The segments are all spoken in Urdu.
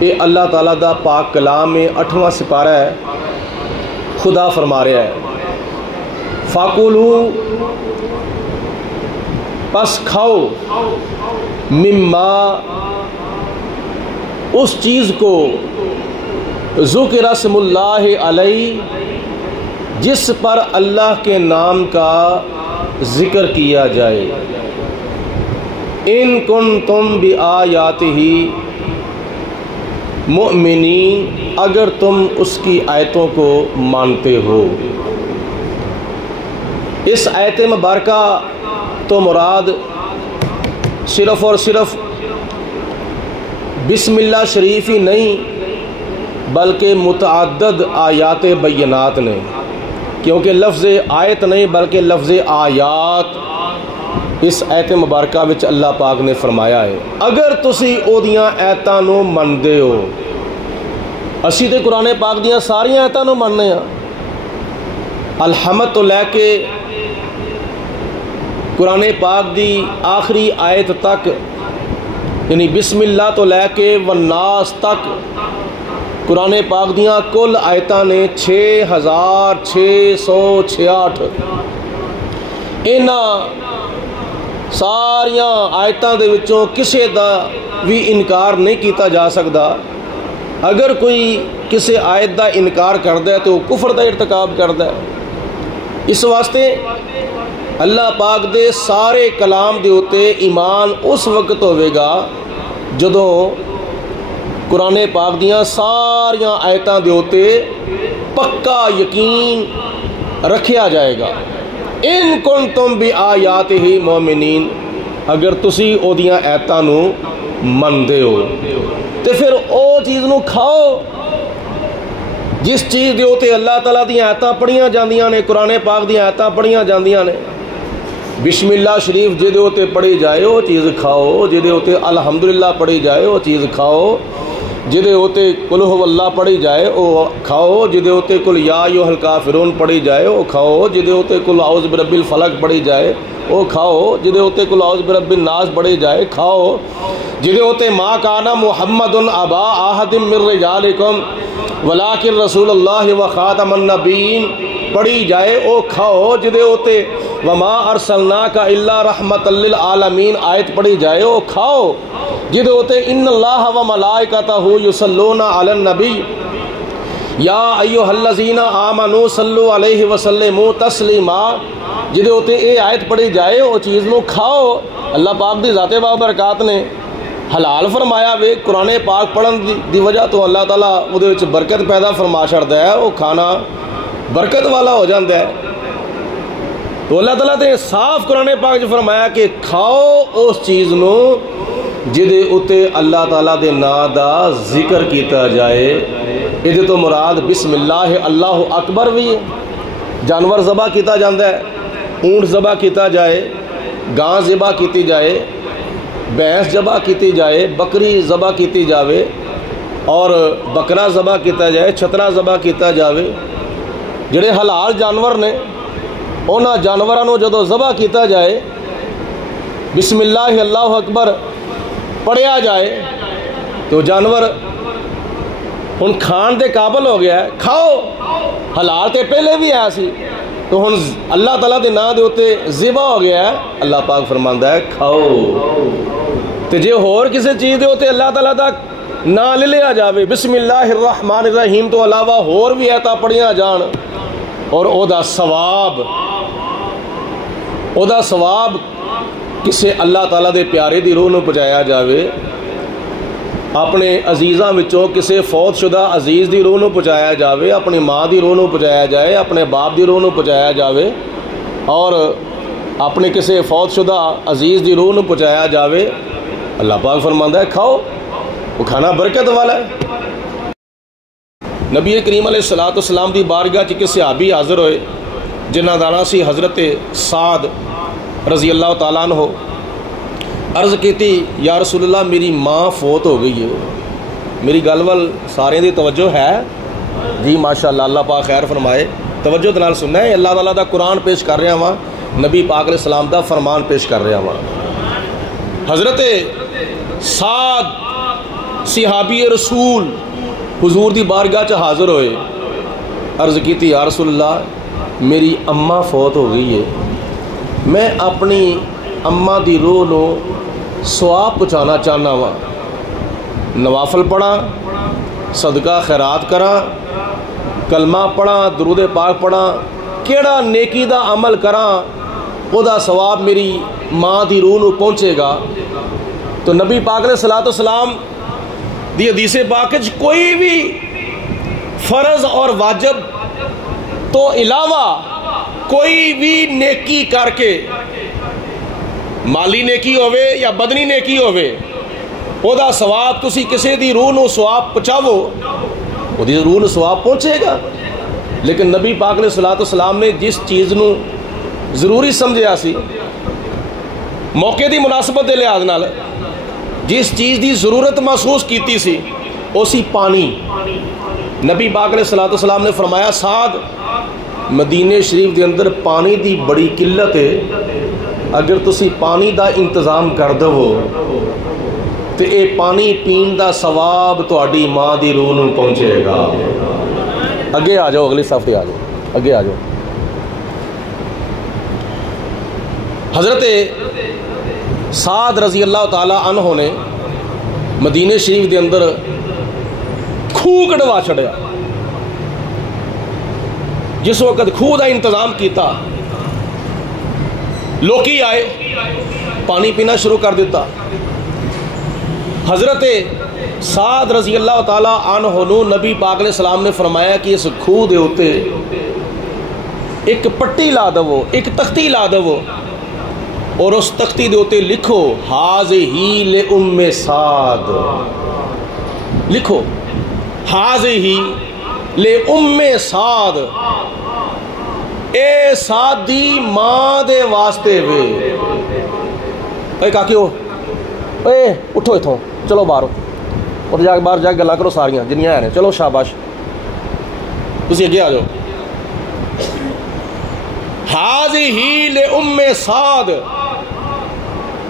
یہ اللہ تعالیٰ دا پاک کلام میں 8واں سپارہ ہے۔ خدا فرما رہا ہے فَاكُلُوا پس کھاؤ مما اس چیز کو ذکر اسم اللہ علیہ جس پر اللہ کے نام کا ذکر کیا جائے، ان کنتم بآیاتہ مؤمنین اگر تم اس کی آیتوں کو مانتے ہو۔ اس آیت مبارکہ تو مراد صرف اور صرف بسم اللہ شریف ہی نہیں بلکہ متعدد آیات بینات نے، کیونکہ لفظ آیت نہیں بلکہ لفظ آیات اس آیت مبارکہ وچ اللہ پاک نے فرمایا ہے اگر تسی اودیاں آیتاں نو مندے ہو۔ اسی تے قرآن پاک دیاں ساریاں آیتاں نو مننے ہاں، الحمد تو لے کے قرآن پاک دی آخری آیت تک، یعنی بسم اللہ تو لے کے والناس تک قرآن پاک دیاں کل آیتاں نے 6666 انہاں ساریاں آیتاں دے وچوں کسے دا بھی انکار نہیں کیتا جا سکدا۔ اگر کوئی کسے آیت دا انکار کردا ہے تو وہ کفر دا ارتکاب کردا ہے۔ اس واسطے اللہ پاک دے سارے کلام دے ہوتے ایمان اس وقت ہوئے گا جدوں قرآن پاک دیاں ساریاں آیتاں دے ہوتے پکا یقین رکھیا جائے گا۔ ان کنتم بآیاتہ مومنین اگر تسی او دیاں آیتاں نو مندے ہو تے پھر او چیز نو کھاؤ جس چیز دے ہوتے اللہ تعالیٰ دیاں آیتاں پڑھیاں جاندیاں نے، قرآن پاک دیاں آیتاں پڑھیاں جاندیاں نے۔ بسم اللہ شریف جدے ہوتے پڑھی جائے وہ چیز کھاؤ، جدے ہوتے الحمدللہ پڑھی جائے وہ چیز کھاؤ، جدے ہوتے قل ہو اللہ پڑھی جائے وہ کھاؤ، جدے ہوتے قل یا ایھا الکافرون پڑھی جائے وہ کھاؤ، جدے ہوتے قل اعوذ برب الفلق پڑھی جائے وہ کھاؤ، جدے ہوتے قل اعوذ برب الناس پڑھی جائے کھاؤ، جدے ہوتے ما کان محمد ابا احد من رجالکم ولکن رسول اللہ و خاتم النبیین پڑھی جائے وہ کھاؤ، جدے ہوتے وما ارسلناک الا رحمۃ للعالمین آیت پڑھی جائے وہ کھاؤ، جدے ہوتے ان اللہ و ملائکتہ یصلون علی النبی یا ایھا الذین آمنوا صلوا علیہ وسلموا تسلیما، جدے ہوتے اے آیت پڑھی جائے وہ چیز نو کھاؤ۔ اللہ پاک دی ذات بابرکات نے حلال فرمایا وے، قرآن پاک پڑھن دی وجہ تو اللہ تعالیٰ وہ دے وچ برکت پیدا فرما چھڑدا ہے، وہ کھانا برکت والا ہو جاندہ ہے۔ تو اللہ تعالیٰ نے صاف قرآن پاک جو فرمایا کہ کھاؤ اس چیز نو جدے اتے اللہ تعالیٰ دے نا دا ذکر کیتا جائے۔ یہ تو مراد بسم اللہ اللہ اکبر بھی ہے۔ جانور ذبح کیتا جاندہ ہے، اونٹ ذبح کیتا جائے، گاں ذبح کیتی جائے، بھینس ذبح کیتی جائے، بکری ذبح کیتی جاوے اور بکرا ذبح کیتا جائے، چھترا ذبح کیتا جاوے۔ جڑے حلال جانور نے انہاں جانوراں جدو ذبح کیتا جائے بسم اللہ اللہ اکبر پڑھیا جائے تو جانور ہن کھان دے قابل ہو گیا ہے، کھاؤ۔ حلال تے پہلے بھی ہے سی تو ہن اللہ تعالیٰ دے نام دے ہوتے ذبح ہو گیا ہے، اللہ پاک فرماندا ہے کھاؤ۔ تے جے ہور کسی چیز دے ہوتے اللہ تعالیٰ دا نا لے لیا جاوے، بسم اللہ الرحمن الرحیم تو علاوہ ہور بھی آیتاں پڑھیاں جان اور او دا ثواب کسے اللہ تعالیٰ دے پیارے دی روح نو پہنچایا جاوے، اپنے عزیزاں وچوں کسے فوت شدہ عزیز دی روح نو پہنچایا جاوے، اپنی ماں دی روح نو پہنچایا جائے، اپنے باپ دی روح نو پہنچایا جاوے اور اپنے کسے فوت شدہ عزیز دی روح نو پہنچایا جاوے، اللہ پاک فرماندا ہے کھاؤ، وہ کھانا برکت والا ہے۔ نبی کریم علیہ السلام دی بارگاہ چ ایک صحابی حاضر ہوئے جنہ دا نام سی حضرت سعد رضی اللہ تعالیٰ عنہ۔ عرض کیتی یا رسول اللہ میری ماں فوت ہو گئی ہے، میری گل ول سارے دی توجہ ہے؟ جی ماشاءاللہ، اللہ پاک خیر فرمائے، توجہ دے نال سننا ہے، اللہ تعالیٰ دا قرآن پیش کر رہا ہاں، نبی پاک علیہ السلام دا فرمان پیش کر رہا ہاں۔ حضرت سعد صحابی رسول حضور دی بارگاہ چ حاضر ہوئے، عرض کی تھی یا رسول اللہ میری اماں فوت ہو گئی ہے، میں اپنی اماں دی روح نو ثواب پہنچانا چاہنا وا، نوافل پڑھا، صدقہ خیرات کرا، کلمہ پڑھا، درود پاک پڑھا، کیڑا نیکی دا عمل کراں او دا ثواب میری ماں دی روح نو پہنچے گا؟ تو نبی پاک علیہ الصلوۃ والسلام دی حدیث پاک وچ کوئی بھی فرض اور واجب تو علاوہ کوئی بھی نیکی کر کے، مالی نیکی ہوئے یا بدنی نیکی ہوئے، او دا ثواب تسی کسی دی روح نو ثواب پہنچاو، او دی روح نو ثواب پہنچے گا۔ لیکن نبی پاک علیہ الصلوۃ والسلام نے جس چیز نو ضروری سمجھیا سی، موقع دی مناسبت دے لحاظ نال جس چیز دی ضرورت محسوس کیتی سی او سی پانی۔ نبی پاک علیہ الصلوۃ والسلام نے فرمایا سعد مدینے شریف دے اندر پانی دی بڑی قلت ہے، اگر تسی پانی دا انتظام کر دو تو اے پانی پین دا ثواب تہاڈی ماں دی روح نو پہنچے گا۔ اگے آ جاؤ، اگلی صف آ جاؤ، اگے آ جاؤ۔ حضرت سعد رضی اللہ تعالی عنہ نے مدینے شریف دے اندر کھوہ کڈوا چھڑیا۔ جس وقت کھوہ دا انتظام کیتا، لوکی آئے، پانی پینا شروع کر دیتا۔ حضرت سعد رضی اللہ تعالی عنہ نو نبی پاک علیہ السلام نے فرمایا کہ اس کھوہ دے اوتے ایک پٹی لا دو، ایک تختی لا دو، اور اس تختی دے اوتے لکھو ہاذہی لأم سعد، لکھو ہاذہی لأم سعد، اے سعد دی ماں دے واسطے وے۔ اے کاکیو، اے اٹھو اتھوں، چلو باہرو، اور جا باہر جا گلا کرو ساریاں جنیاں ہیں، چلو شاباش، تسی اگے آ جاؤ۔ ہاذہی لأم سعد،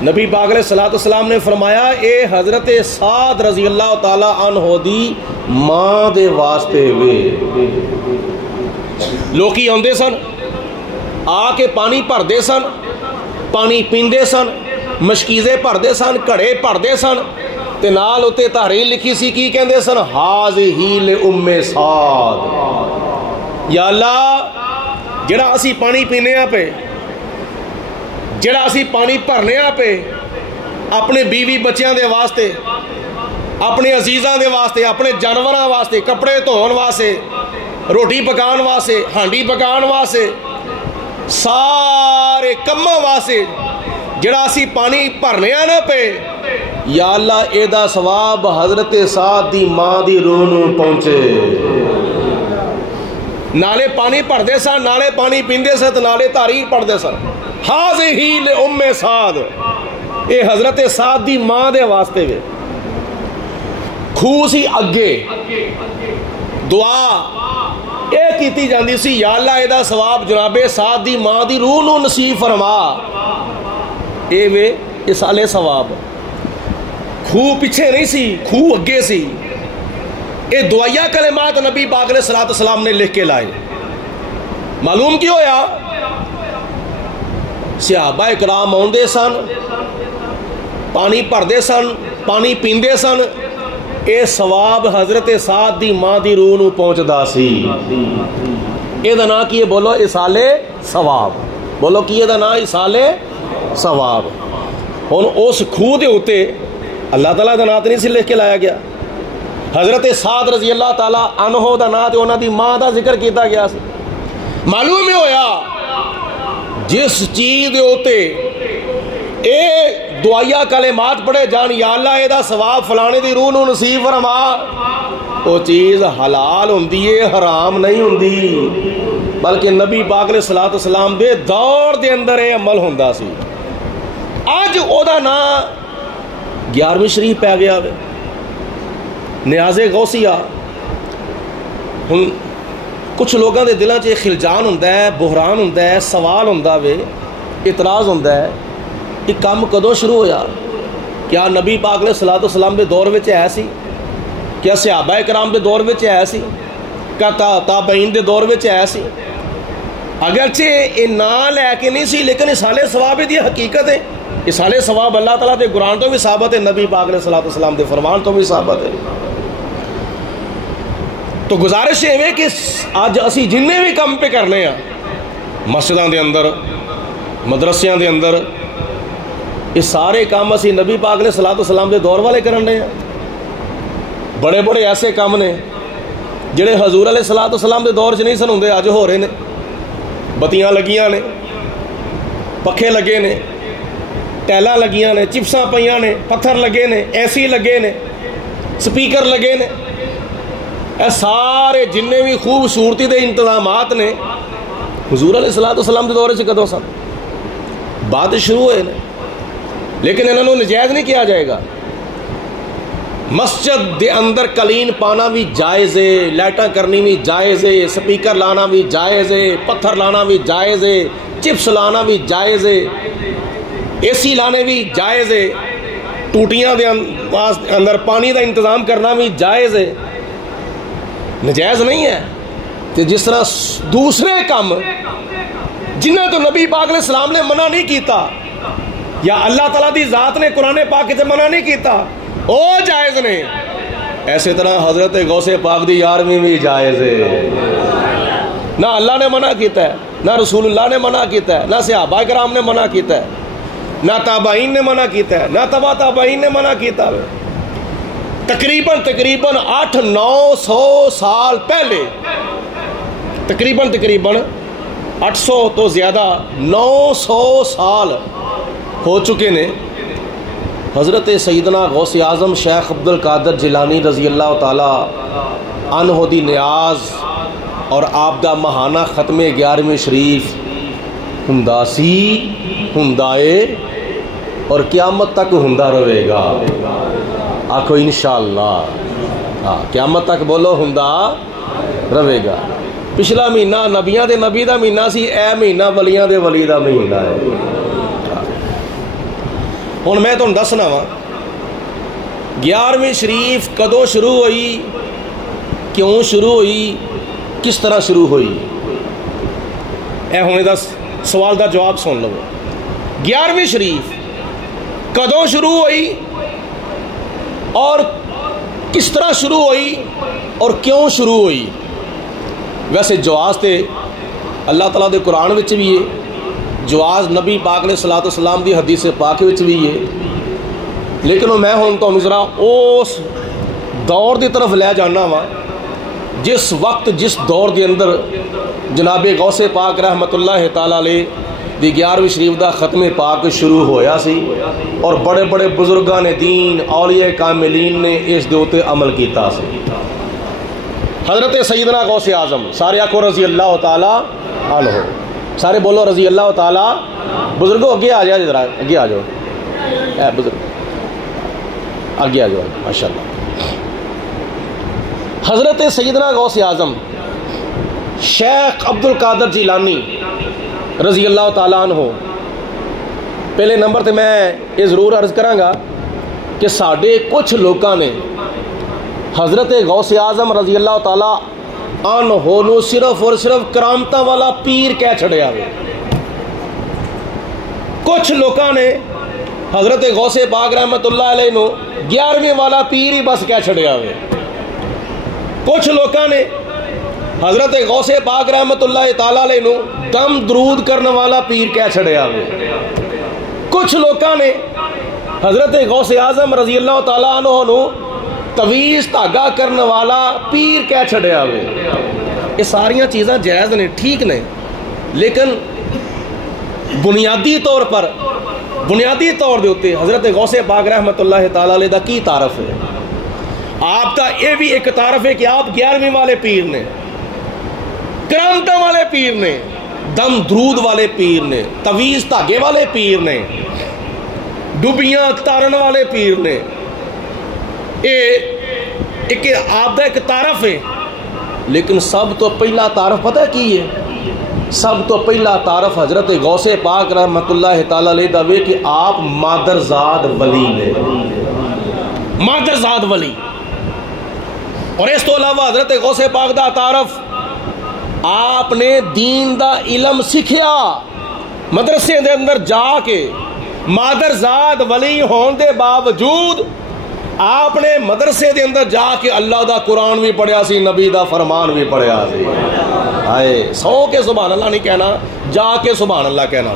نبی پاک علیہ الصلوۃ والسلام نے فرمایا اے حضرت سعد رضی اللہ تعالی عنہ دی ماں دے واسطے وے۔ لوکی آندے سن، آ کے پانی بھردے سن، پانی پیندے سن، مشکیزے بھردے سن، گھڑے بھردے سن، تے نال اتے تحریر لکھی سی، کی کہندے سن؟ ہاذہی لأم سعد۔ یا اللہ جڑا اسی پانی پینے آ پہ، جڑا اسی پانی بھرنے آ پہ، اپنے بیوی بچیاں دے واسطے، اپنے عزیزاں دے واسطے، اپنے جانوراں واسطے، کپڑے دھون واسطے، روٹی پکان واسطے، ہانڈی پکان واسطے، سارے کماں واسطے جڑا اسی پانی بھرنے آ نہ پہ، یا اللہ اے دا ثواب حضرت سعد دی ماں دی روح نو پہنچے۔ نالے پانی بھردے سن، نالے پانی پیندے سن، نالے تحریر پڑھدے سن۔ ہاذہی لأم سعد، اے حضرت سعد دی ماں دے واسطے وے۔ کھوہ سی اگے، دعا اے کیتی جاندی سی یا اللہ اے دا ثواب جناب سعد دی ماں دی روح نو نصیب فرما، اے وے اسالے ثواب۔ کھوہ پیچھے نہیں سی، کھوہ اگے سی۔ اے دعائیہ کلمات نبی پاک علیہ الصلوۃ والسلام نے لکھ کے لائے۔ معلوم کی ہویا؟ صحابہ اکرام آندے سن، پانی بھردے سن، پانی پیندے سن، اے ثواب حضرت سعد دی ماں دی روح نو پہنچدا سی۔ اے دا نام کی بولو اسالے ثواب، بولو کی دا نام اسالے ثواب۔ ہن اس کھوہ دے اوتے اللہ تعالیٰ دا نام تے نہیں سی لکھ کے لایا گیا، حضرت سعد رضی اللہ تعالی عنہ دا نام تے انہاں دی ماں دا ذکر کیتا گیا سی۔ معلوم ہویا جس چیز دے اوتے اے دعائیہ کلمات پڑھے جان یا اللہ اے دا ثواب فلانے دی روح نو نصیب فرما، وہ چیز حلال ہوندی ہے، حرام نہیں ہوندی، بلکہ نبی پاک علیہ الصلوۃ والسلام دے دور دے اندر اے عمل ہوندا سی۔ اج او دا نام 11ویں شریف پہ گیا وے، نیاز غوثیہ۔ ہن کچھ لوگاں دے دلاں چ خلجان ہوندا ہے، بحران ہوندا ہے، سوال ہوندا وے، اعتراض ہوندا ہے، یہ کام کدوں شروع ہویا؟ کیا نبی پاک علیہ الصلوۃ والسلام دے دور وچ ہے سی؟ کیا صحابہ کرام دے دور وچ ہے سی؟ کیا تابعین دے دور وچ ہے سی؟ اگرچہ یہ نا لے کے نہیں سی، لیکن اصال ثواب دی حقیقت ہے. اصال ثواب اللہ تعالیٰ دے قرآن تو بھی ثابت ہے، نبی پاک علیہ الصلوۃ والسلام دے فرمان تو بھی ثابت ہے. تو گزارش ہے کہ اج اسی جن بھی کام پہ کرنے ہیں مسجدوں دے اندر، مدرسیاں دے اندر، یہ سارے کام اسی نبی پاک علیہ الصلوۃ والسلام دے دور والے کرنے ہیں. بڑے بڑے ایسے کام نے جڑے حضور علیہ الصلوۃ والسلام دے دور چ نہیں سن ہوندے، اج ہو رہے نے. بتیاں لگیاں نے، پکھے لگے نے، ٹیلاں لگیاں نے، چپساں پئیاں نے، پتھر لگے نے، اے سی لگے نے، سپیکر لگے نے. اے سارے جن بھی خوبصورتی دے انتظامات نے حضور علیہ الصلوۃ والسلام دے دور چ کدوں سن؟ بعد شروع ہوئے نے، لیکن انہوں نے نجائز نہیں کیا جائے گا. مسجد دے اندر کلین پانا بھی جائز ہے، لائٹاں کرنی بھی جائز ہے، سپیکر لانا بھی جائز ہے، پتھر لانا بھی جائز ہے، چپس لانا بھی جائز ہے، اے سی لانے بھی جائز ہے، ٹوٹیاں دے اندر پانی دا انتظام کرنا بھی جائز ہے. نجائز نہیں ہے. کہ جس طرح دوسرے کام جنہیں تو نبی پاک علیہ السلام نے منع نہیں کیتا، یا اللہ تعالیٰ دی ذات نے قرآن پاک سے منع نہیں کیتا، او جائز نے. ایسے طرح حضرت غوث پاک دی یارویں بھی جائز ہے. نہ اللہ نے منع کیتا ہے، نہ رسول اللہ نے منع کیتا ہے، نہ صحابہ کرام نے منع کیتا ہے، نہ تابعین نے منع کیتا ہے، نہ تبع تابعین نے منع کیتا ہے. تقریباً 800-900 سال پہلے، تقریباً 800 تو زیادہ 900 سال ہو چکے نے. حضرت سیدنا غوث اعظم شیخ عبد القادر جیلانی رضی اللہ تعالی عنہ دی نیاز اور آپ دا ماہانہ ختم 11ویں شریف ہندا سی، ہندائے اور قیامت تک ہندا رہے گا. آخو انشاءاللہ. قیامت تک بولو ہندا رہے گا. پچھلا مہینہ نبیاں دے نبی دا مہینہ سی، اے مہینہ ولیاں دے ولی دا مہینہ ہے. ہن میں تمہیں دسنا وا 11ویں شریف کدوں شروع ہوئی، کیوں شروع ہوئی، کس طرح شروع ہوئی. اے ہونے دا سوال دا جواب سن لو. 11ویں شریف کدوں شروع ہوئی اور کس طرح شروع ہوئی اور کیوں شروع ہوئی. ویسے جواز تے اللہ تعالیٰ دے قرآن وچ بھی ہے، جواز نبی پاک علیہ الصلوۃ والسلام دی حدیث پاک وچ بھی ہے، لیکن میں ہوں تو ذرا اس دور دی طرف لے جانا وا جس وقت جس دور دے اندر جناب غوث پاک رحمت اللہ تعالی علیہ دی 11ویں شریف دا ختم پاک شروع ہویا سی، اور بڑے بڑے بزرگان دین اولیاء کاملین نے اس دے اوتے عمل کیتا سی. حضرت سیدنا غوث اعظم، سارے آکھو رضی اللہ تعالی عنہ، سارے بولو رضی اللہ تعالی. بزرگوں اگے آ جاؤ، ذرا اگے آ جاؤ، اے بزرگ آگے آ جاؤ ماشاءاللہ. حضرت سیدنا غوث اعظم شیخ عبد القادر جیلانی رضی اللہ تعالیٰ عنہ، پہلے نمبر تے میں یہ ضرور عرض کراں گا کہ ساڈے کچھ لوکاں نے حضرت غوث اعظم رضی اللہ تعالیٰ عنہ نو صرف اور صرف کرامتاں والا پیر کہہ چھڑیا ہوئے. کچھ لوکاں نے حضرت غوث پاک رحمت اللہ علیہ نو 11ویں والا پیر ہی بس کہہ چھڑیا ہوئے. کچھ لوکاں نے حضرت غوث پاک رحمت اللہ تعالیٰ علیہ نو دم درود کرنے والا پیر کہہ چھڑیا ہوئے. کچھ لوکاں نے حضرت غوث اعظم رضی اللہ تعالیٰ عنہ نو تویز دھاگا کرنے والا پیر کہہ چھڑیا ہوئے. یہ ساریاں چیزاں جائز نے، ٹھیک نے، لیکن بنیادی طور دے ہوتے حضرت غوث پاک رحمت اللہ تعالیٰ علیہ دا کی تعارف ہے. آپ کا یہ بھی ایک تعارف ہے کہ آپ 11ویں والے پیر نے، کرامتاں والے پیر نے، دم درود والے پیر نے، تویز دھاگے والے پیر نے، ڈبیاں تارن والے پیر نے. ایک آپ دا ایک تعارف ہے. لیکن سب تو پہلا تعارف پتہ کی ہے؟ سب تو پہلا تعارف حضرت غوث پاک رحمت اللہ تعالی علیہ دا وے کہ آپ مادرزاد ولی نے. مادرزاد ولی اور اس تو علاوہ حضرت غوث پاک دا تعارف، آپ نے دین دا علم سکھیا مدرسے دے اندر جا کے، مادرزاد ولی ہون دے باوجود آپ نے مدرسے دے اندر جا کے اللہ دا قرآن بھی پڑھیا سی، نبی دا فرمان بھی پڑھیا سی. ہائے سو کے سبحان اللہ نہیں کہنا، جا کے سبحان اللہ کہنا.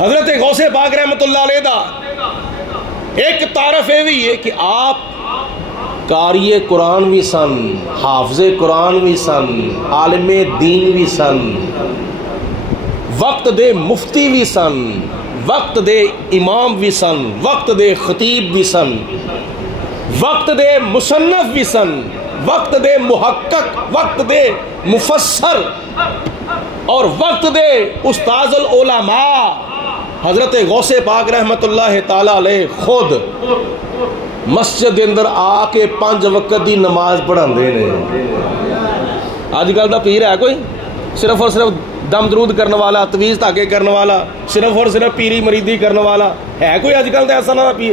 حضرت غوث پاک رحمت اللہ علیہ دا ایک تعارف یہ بھی ہے کہ آپ قاری قرآن بھی سن، حافظ قرآن بھی سن، عالم دین بھی سن، وقت دے مفتی بھی سن، وقت دے امام بھی سن، وقت دے خطیب بھی سن، وقت دے مصنف بھی سن، وقت دے محقق، وقت دے مفسر، اور وقت دے استاذ العلماء. حضرت غوث پاک رحمت اللہ تعالی علیہ خود مسجد دے اندر آ کے 5 وقت دی نماز پڑھاندے نے. آج کل دا پیر ہے کوئی صرف اور صرف دم درود کرنے والا، تویز تاکے کرنے والا، صرف اور صرف پیری مریدی کرنے والا ہے کوئی آج کل دا ایسا نہ پیر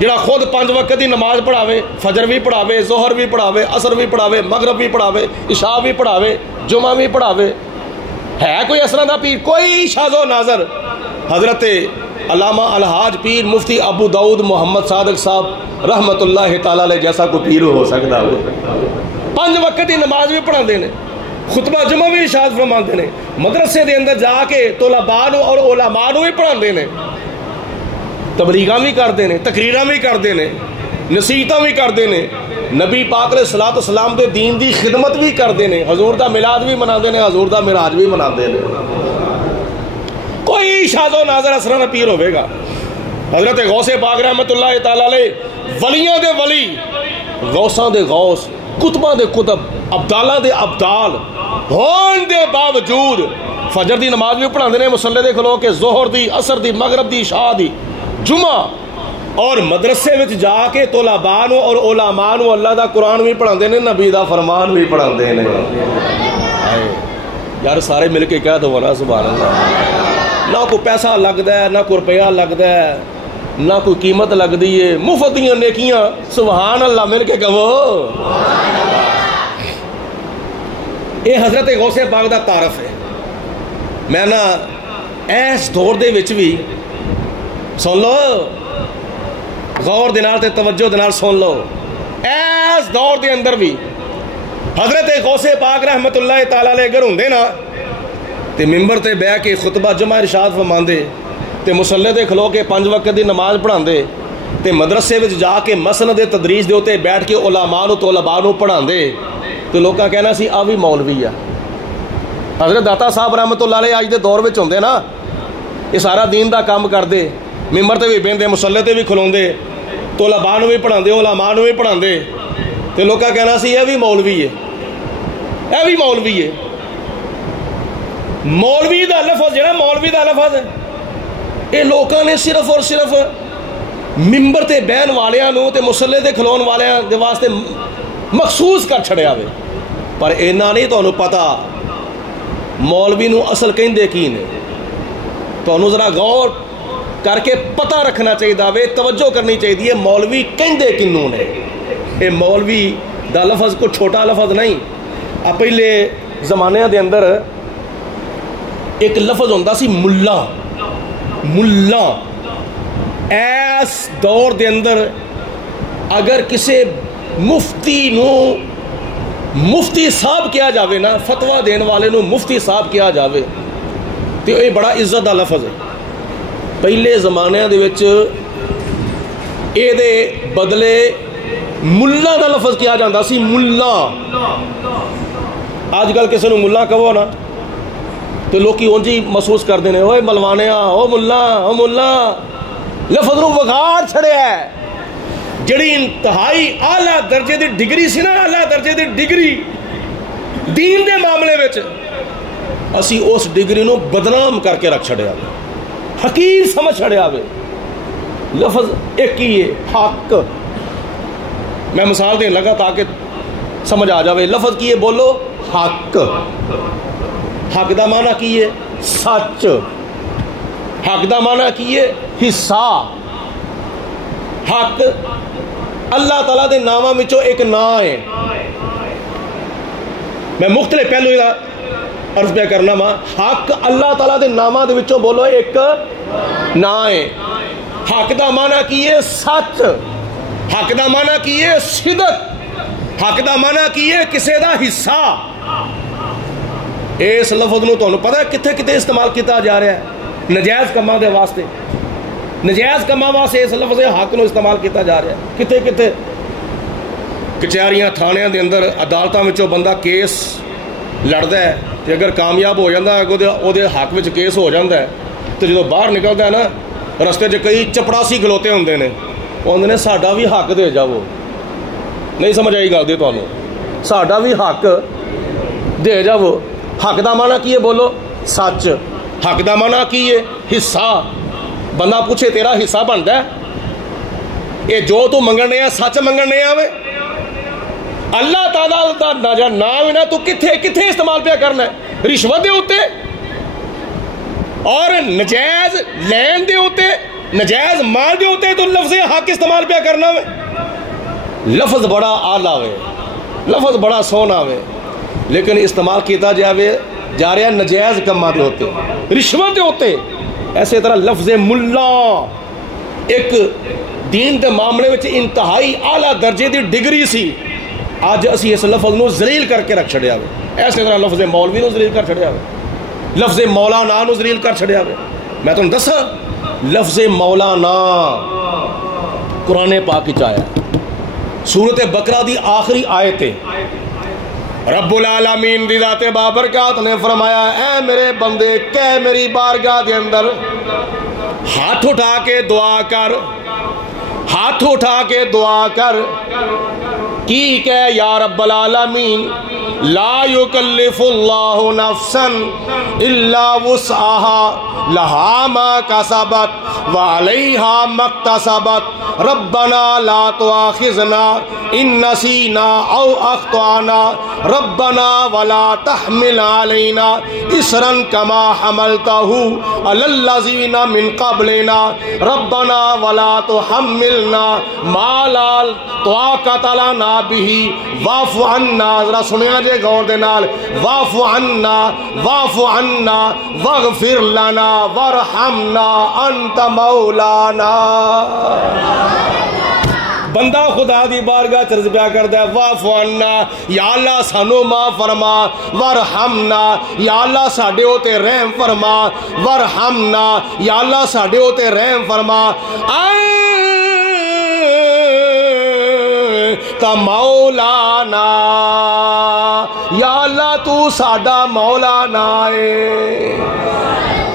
جڑا خود 5 وقت دی نماز پڑھاوے، فجر بھی پڑھاوے، ظہر بھی پڑھاوے، عصر بھی پڑھاوے، مغرب بھی پڑھاوے، عشاء بھی پڑھاوے، جمعہ بھی پڑھاوے؟ ہے کوئی ایسا نہ پیر؟ کوئی شاذ و ناظر حضرت علامہ الحاج پیر مفتی ابو داؤد محمد صادق صاحب رحمت اللہ تعالی علیہ جیسا کوئی پیر ہو سکتا ہو؟ 5 وقت دی نماز بھی پڑھا دینے، خطبہ جمعہ بھی ارشاد فرما دینے، مدرسے دے اندر جا کے طلباء اور علماء بھی پڑھا دینے، تبلیغاں بھی کر دینے، تقریراں بھی کر دینے، نصیحتاں بھی کر دینے، نبی پاک علیہ الصلوۃ والسلام دے دین دی خدمت بھی کر دینے، حضور دا میلاد بھی منا دینے، حضور دا معراج بھی منا دینے. کوئی شاذ و ناظر اسرا پیر ہوئے گا؟ حضرت غوث پاک رحمت اللہ تعالی علیہ ولیاں دے ولی، غوثاں دے غوث، کتباں دے کتب، ابدالاں دے ابدال ہون دے باوجود فجر دی نماز بھی پڑھاندے نے مصلی دے کھلو کے، ظہر دی، عصر دی، مغرب دی، عشاء دی، جمعہ، اور مدرسے وچ جا کے طلباء اور علماء اللہ دا قرآن بھی پڑھاندے نے، نبی دا فرمان بھی پڑھاندے نے. یار سارے مل کے کہہ دو نا سبحان اللہ. نہ کوئی پیسہ لگتا ہے، نہ کوئی روپیہ لگتا ہے، نہ کوئی قیمت لگتی ہے، مفت دیاں نیکیاں، سبحان اللہ مل کے کہو. یہ حضرت غوث پاک دا تعارف ہے. میں نا ایس دور دے وچ بھی سن لو، غور دے نال تے توجہ دے نال سن لو، ایس دور دے اندر بھی حضرت غوث پاک رحمت اللہ تعالی علیہ اگر ہوندے نا تے ممبر تے بیٹھ کے خطبہ جمعہ ارشاد فرماندے تے مصلی تے کھلو کے 5 وقت دی نماز پڑھاندے تے مدرسے وچ جا کے مسند تدریس دے اوتے بیٹھ کے علماء نو طلباء نو پڑھاندے تے لوکاں کہنا سی آ وی مولوی آ. حضرت داتا صاحب رحمت اللہ علیہ اج دے دور وچ ہوندے نا، یہ سارا دین دا کام کردے، ممبر تے بھی بیندے، مصلی تے بھی کھلوندے، طلباء نو بھی پڑھاندے، علماء نو بھی پڑھاندے تے لوکاں کہنا سی اے وی مولوی ہے، اے وی مولوی ہے. مولوی دا لفظ جڑا مولوی دا لفظ ہے یہ لوکاں نے صرف اور صرف ممبر تے بہن والیاں نو تے مصلی تے کھلون والیاں دے واسطے مخصوص کر چھڑیا وے، پر اینا نہیں تانوں پتہ مولوی نو اصل کہندے کی نے. تانوں ذرا غور کر کے پتہ رکھنا چاہیے وے، توجہ کرنی چاہیے مولوی کہندے کنوں نے. اے مولوی دا لفظ کوئی چھوٹا لفظ نہیں. پہلے زمانے دے اندر ایک لفظ ہوندہ سی ملا. ملا ایس دور دے اندر اگر کسے مفتی نو مفتی صاحب کیا جاوے نا، فتوہ دین والے نو مفتی صاحب کیا جاوے تو یہ بڑا عزت دا لفظ ہے. پہلے زمانے دے وچ اے دے بدلے ملا دا لفظ کیا جاندہ سی، ملا. آج کل کسی نو ملا کہو نا تو لوکی اونجی محسوس کر دینے، اوے ملوانیا، او ملا، او ملا. لفظ نو وغار چھڑے ہے. جڑی انتہائی اعلیٰ درجے دی ڈگری سی نا، اعلیٰ درجے دی ڈگری دین دے معاملے وچ، اسی اس ڈگری نو بدنام کر کے رکھ چھڑے آوے، حقیر سمجھ چھڑے آوے. لفظ ایک ہی ہے، حق. میں مثال دین لگا تاکہ سمجھ آ جاوے. لفظ کی ہے بولو حق. حق دا معنی کی ہے سچ. حق دا معنی کی ہے حصہ. حق اللہ تعالیٰ دے ناموں وچوں ایک نام ہے. میں مختلف پہلو عرض پہ کرنا وا. حق اللہ تعالیٰ دے ناموں دے وچوں بولو ایک نام ہے. حق دا معنی کی ہے سچ, حق دا معنی کی ہے صدق, حق دا معنی کی ہے کسے دا حصہ. اس لفظ نو تانوں پتہ ہے کتھے کتھے استعمال کیتا جا رہا ہے؟ نجائز کماں دے واسطے, نجائز کماں واسطے اس لفظ حق نو استعمال کیتا جا رہا ہے. کتھے کتھے کچہریاں تھانیاں دے اندر عدالتاں وچوں بندہ کیس لڑدا ہے تے اگر کامیاب ہو جاندا ہے او دے حق وچ کیس ہو جاندا ہے تے جدوں باہر نکلدا ہے نا رستے 'چ کئی چپڑاسی کھلوتے ہوندے نے, او ہوندے نے ساڈا بھی حق دے جاؤ. نہیں سمجھ آئی گل دی تانوں؟ ساڈا بھی حق دے جاؤ. حق دا معنی کی ہے بولو سچ, حق دا معنی کی ہے حصہ. بندہ پوچھے تیرا حصہ بنتا ہے یہ جو تو منگنے آ سچ منگنے آوے. اللہ تعالیٰ دا نام ہے نا تو کتھے کتھے استعمال پیا کرنا ہے؟ رشوت دے ہوتے اور نجائز لین دے ہوتے, نجائز مال دے ہوتے تو لفظ حق استعمال پیا کرنا ہے. لفظ بڑا آلہ ہے, لفظ بڑا سونا ہے, لیکن استعمال کیتا جا رہا نجائز کماں دے ہوتے, رشوت دے ہوتے. ایسے طرح لفظ ملا ایک دین دے معاملے وچ انتہائی اعلیٰ درجے دی ڈگری سی, اج اسی اس لفظ نو ذلیل کر کے رکھ چھڑیا ہوئے. ایسے طرح لفظ مولوی نو ذلیل کر چھڑیا ہوئے, لفظ مولانا نو ذلیل کر چھڑیا ہوئے. میں تمہیں دسا لفظ مولانا قرآن پاک وچ آیا, سورۃ بقرہ دی آخری آیت ہے. رب العالمین دی ذات بابرکات نے فرمایا اے میرے بندے کہ میری بارگاہ دے اندر ہاتھ اٹھا کے دعا کر, ہاتھ اٹھا کے دعا کر. کی کہ یا رب العالمین لا یکلف اللہ نفسا الا وسعها لها ما کسبت وعلیہا ما اکتسبت ربنا لا تؤاخذنا ان نسینا او اخطأنا ربنا ولا تحمل علینا اسرا کما حملته علی الذین من قبلنا ربنا ولا تحملنا ما لا طاقت لنا به واعف عنا. ذرا سنیا جے غور دے نال, واعف عنا واعف عنا واغفر لنا وارحمنا انت مولانا. بندہ خدا دی بارگاہ چرز پیا کردا ہے واعف عنا, یا اللہ سانو معاف فرما, وارحمنا یا اللہ ساڈے اوتے رحم فرما, وارحمنا یا اللہ ساڈے اوتے رحم فرما. تا مولانا یا اللہ تو ساڈا مولانا ہے,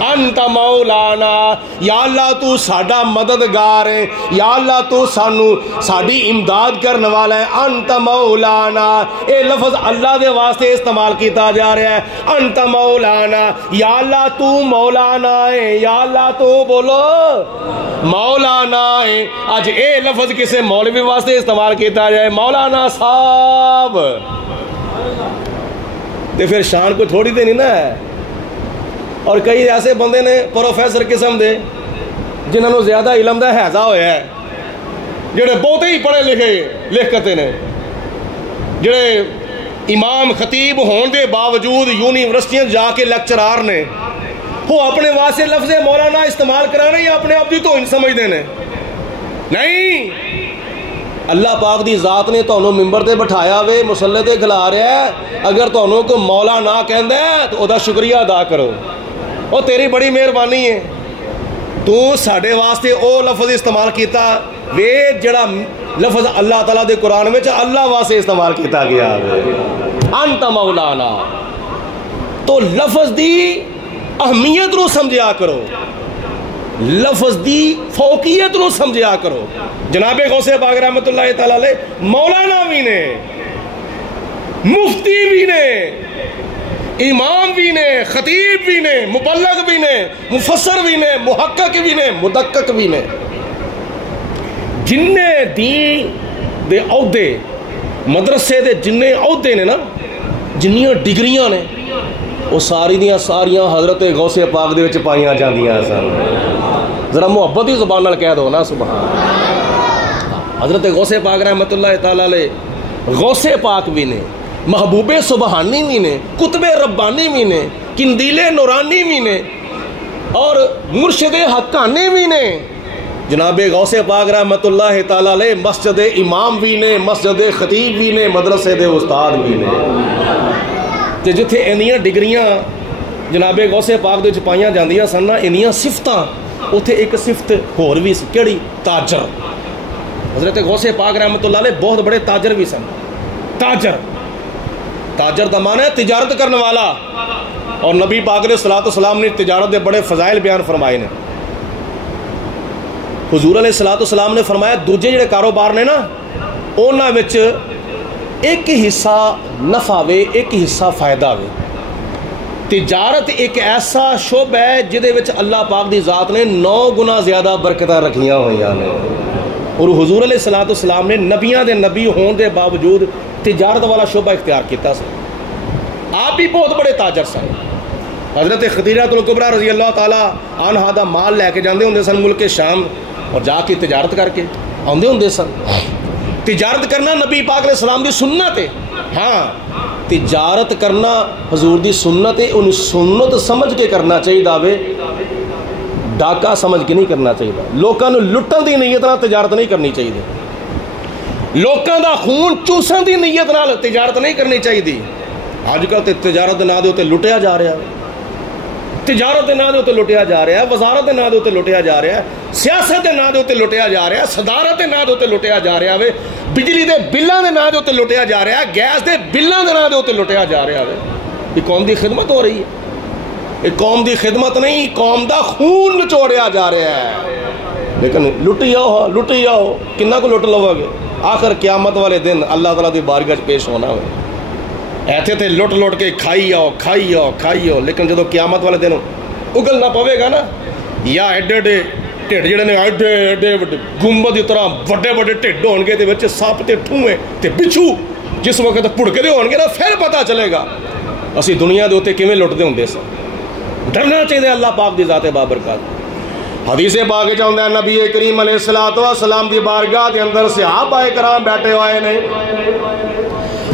انت مولانا یا اللہ تو ساڈا مددگار ہے, یا اللہ تو سانو ساڈی امداد کرنے والا ہے. انت مولانا اے لفظ اللہ دے واسطے استعمال کیتا جا رہا ہے. انت مولانا یا اللہ تو مولانا ہے, یا اللہ تو بولو مولانا ہے. اج اے لفظ کسے مولوی واسطے استعمال کیتا جائے مولانا صاحب تے پھر شان کو تھوڑی دے نہیں نا ہے. اور کئی ایسے بندے نے پروفیسر قسم دے جنہوں نے زیادہ علم دا حیضہ ہویا ہے, جڑے بہتے ہی پڑھے لکھے لکھتے نے, جڑے امام خطیب ہون دے باوجود یونیورسٹیاں جا کے لیکچرار نے, وہ اپنے واسطے لفظ مولانا استعمال کرانے یا اپنے آپ دی توہین سمجھتے ہیں؟ نہیں, اللہ پاک دی ذات نے تانوں ممبر تے بٹھایا وے, مصلی تے کھلا رہا ہے. اگر تانوں کو مولانا کہندا ہے تو او دا شکریہ ادا کرو, او تیری بڑی مہربانی ہے. تو ساڈے واسطے او لفظ استعمال کیتا وے جڑا لفظ اللہ تعالیٰ دے قرآن میں اللہ واسطے استعمال کیتا گیا ہے, انت مولانا. تو لفظ دی اہمیت نو سمجھیا کرو, لفظ دی فوقیت نو سمجھیا کرو. جناب غوث پاک رحمت اللہ تعالی علیہ مولانا بھی نے, مفتی بھی نے, امام بھی نے, خطیب بھی نے, مبلغ بھی نے, مفسر بھی نے, محقق بھی نے, مدقق بھی نے. جن دین دے عہدے مدرسے دے جن عہدے نے نا, جنیاں ڈگریاں نے, وہ ساری دیاں ساریاں حضرت غوث پاک دے وچ پائیاں جاندیاں سن. ذرا محبت ہی زبان نال کہہ دو نا سبحان. حضرت غوث پاک رحمۃ اللہ تعالیٰ علیہ غوث پاک بھی نے، محبوب سبحانی بھی نے، قطب ربانی بھی نے، قندیل نورانی بھی نے اور مرشد حقانی بھی نے۔ جناب غوث پاک رحمۃ اللہ تعالیٰ علیہ مسجد امام بھی نے، مسجد خطیب بھی نے، مدرسے دے استاد بھی نے۔ تے جتھے انیاں ڈگریاں جناب غوث پاک دے وچ پائیاں جاندیاں سن نا، انیاں صفتاں، اوتھے ایک صفت ہور بھی سی، کیڑی؟ تاجر۔ حضرت غوث پاک رحمۃ اللہ علیہ بہت بڑے تاجر بھی سن۔ تاجر دا معنی ہے تجارت کرنے والا، اور نبی پاک علیہ الصلوۃ والسلام نے تجارت دے بڑے فضائل بیان فرمائے نے۔ حضور علیہ الصلوۃ والسلام نے فرمایا دوجے جڑے کاروبار نے نا، انہاں وچ ایک حصہ نفع وے، ایک حصہ فائدہ وے۔ تجارت ایک ایسا شعبہ ہے جدے وچ اللہ پاک دی ذات نے 9 گنا زیادہ برکتاں رکھیاں ہوئیاں نے، اور حضور علیہ الصلوۃ والسلام نے نبیاں دے نبی ہون دے باوجود تجارت والا شعبہ اختیار کیتا سی۔ آپ بھی بہت بڑے تاجر سن۔ حضرت خدیجہ الکبریٰ رضی اللہ تعالیٰ عنہا دا مال لے کے جاندے ہوندے سن ملک شام، اور جا کے تجارت کر کے آندے ہوندے سن۔ تجارت کرنا نبی پاک علیہ السلام دی سنت ہے۔ ہاں، تجارت کرنا حضور دی سنت ہے، ان سنت سمجھ کے کرنا چاہیے دعوے، ڈاکہ سمجھ کے نہیں کرنا چاہیے۔ لوکاں نوں لٹن دی نیت نال تجارت نہیں کرنی چاہیے، لوکاں دا خون چوسن دی نیت نال تجارت نہیں کرنی چاہیے۔ اج کل تے تجارت دے نام دے اوتے لٹیا جا رہا ہے، تجارت دے نام دے اوتے لٹیا جا رہا ہے، وزارت دے نام دے اوتے لٹیا جا رہا ہے، سیاست دے نام دے اوتے لٹیا جا رہا ہے، صدارت دے نام دے اوتے لٹیا جا رہا ہے، بجلی دے بلاں دے نام دے اوتے لٹیا جا رہا ہے، گیس دے بلاں دے نام دے اوتے لٹیا جا رہا ہے۔ یہ قوم دی خدمت ہو رہی ہے، یہ قوم دی خدمت نہیں، قوم دا خون نچوڑیا جا رہا ہے۔ لیکن لٹی آؤ کنہ کو لٹ لو گے؟ آخر قیامت والے دن اللہ تعالیٰ دی بارگاہ پیش ہونا ہوئے، ایتھے تھے لٹ کے کھائی آؤ، لیکن جدو قیامت والے دن اگلنا پوے گا نا، یا ایڈے ٹھڈ جڑے نے ایڈے گنبد دی طرح بڑے ٹھڈ ہون گے، تے وچ سپ تے ٹھوئے تے بچھو جس وقت پھڑکے دے ہون گے نا، پھر پتہ چلے گا اسی دنیا دے اوتے کیویں لٹدے ہوندے سن۔ ڈرنا چاہیے اللہ پاک دی ذات بابرکات۔ حدیث پاک وچ آندا ہے نبی کریم علیہ الصلوۃ والسلام دی بارگاہ دے اندر صحابہ کرام بیٹھے ہوئے نے۔